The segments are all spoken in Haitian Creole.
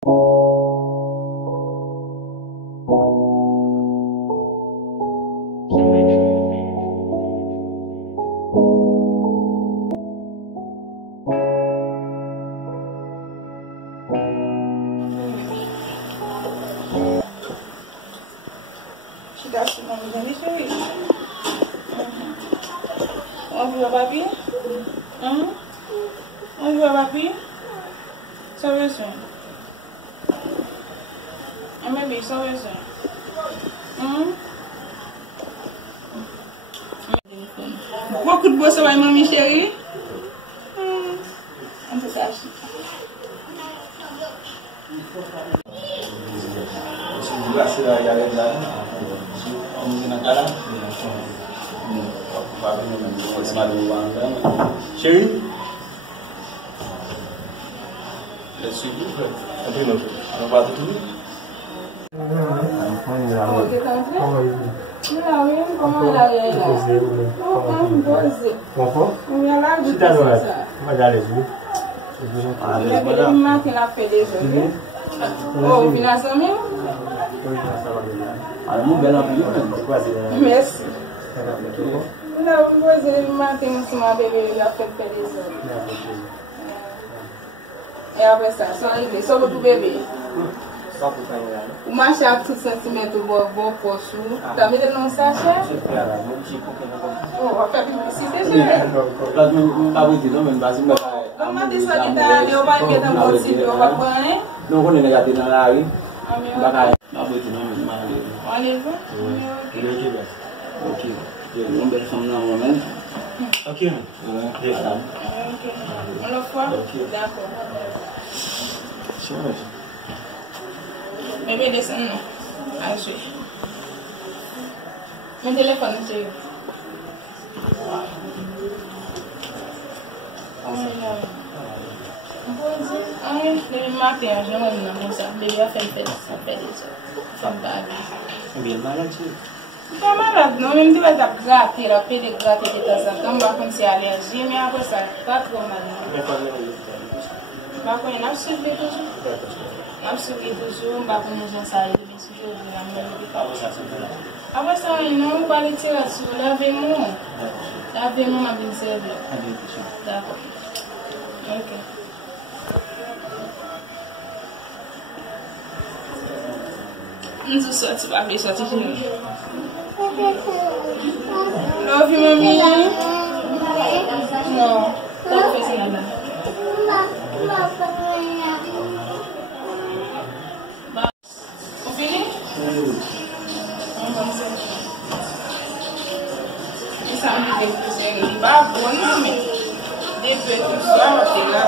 Papi? On joue papi? Sérieusement? Maybe sérieusement? Beaucoup de beaux soleil, mamie chérie? On se sache. Chérie? S'il vous plaît. On va tout de Merci. Não, mas ele mantém uma bebê já foi feliz. É a versão, só ele, só o bebê. O macho é tudo sentimento bom posso. Também ele não se acha. Oh, até precisa já. Não manda isso aqui da eu vai ver da mocinha, eu vai banho. Não vou negar de nada aí. Olha, Ok. On va faire un moment. Ok. On le voit? D'accord. Bébé, descends, non. Allez, mon téléphone, c'est le matin, je vais ça. Bébé a fait ça fait des ça bien malade. Pas malade, non, même tu vas te gratter, la paix de gratter de temps en temps, on va comme si allergie, mais après ça, pas trop malade. Bah, quand on a suivi toujours, on va comme les gens s'arrêtent, mais toujours, on va me après ça, non, on va aller tirer sur lavez-moi, ma bien servie. D'accord. Ok. Nous sorti, va bien sortir chez nous. Love you, mommy. No, tak fez nada. O filho? Isso é um bebê que você não vai bom, não é? Depois tu só vai ter lá.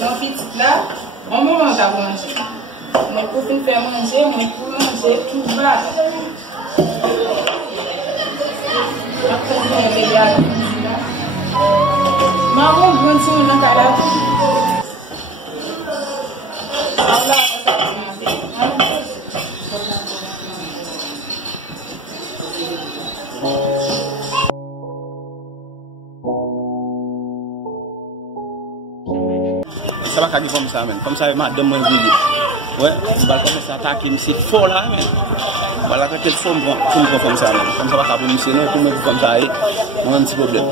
Dans petit là, on mange à manger. Moi, pour faire manger, moi, pour manger, tout va. Après, je vais regarder là. Maman, bonne soirée dans ta là. Allah, ça va demander. Ça va aller comme ça, comme ça, madame m'a dit. Ouais, on va commencer à attaquer, mais c'est fort là, mais on va l'attaquer de forme comme ça, comme ça va faire pour nous, sinon, comme ça, on a un petit problème.